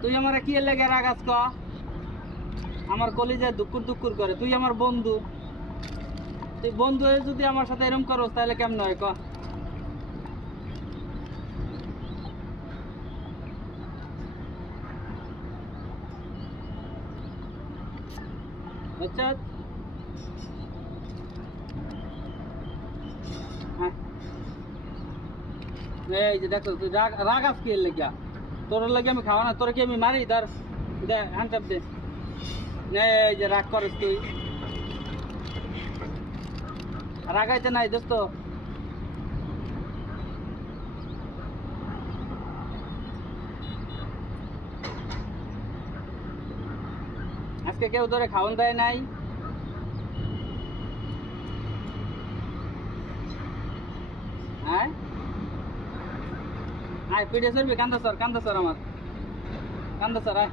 তুই আমার কি লেগে রাগাস ক? আমার কলিজায় দুকুর দুকুর করে। তুই আমার বন্ধু, তুই বন্ধু হয়ে যদি আমার সাথে এরকম করস তাহলে কেমন হয় ক? আচ্ছা হ্যাঁ, এই যে দেখো তুই রাগাস কি লেগা? তোর লাগে আমি খাওয়া না, তোর কি আমি মারি? ধর দে, হ্যান্ড চাপ দে। এই যে রাগ করস তুই, রাগাইতে নাই দোস্ত। আজকে কেউ ধরে খাওয়ান দেয় নাই। হ্যাঁ আয় পিঠে সরবি, কান্দা সর আমার, কান্দা সর আয়।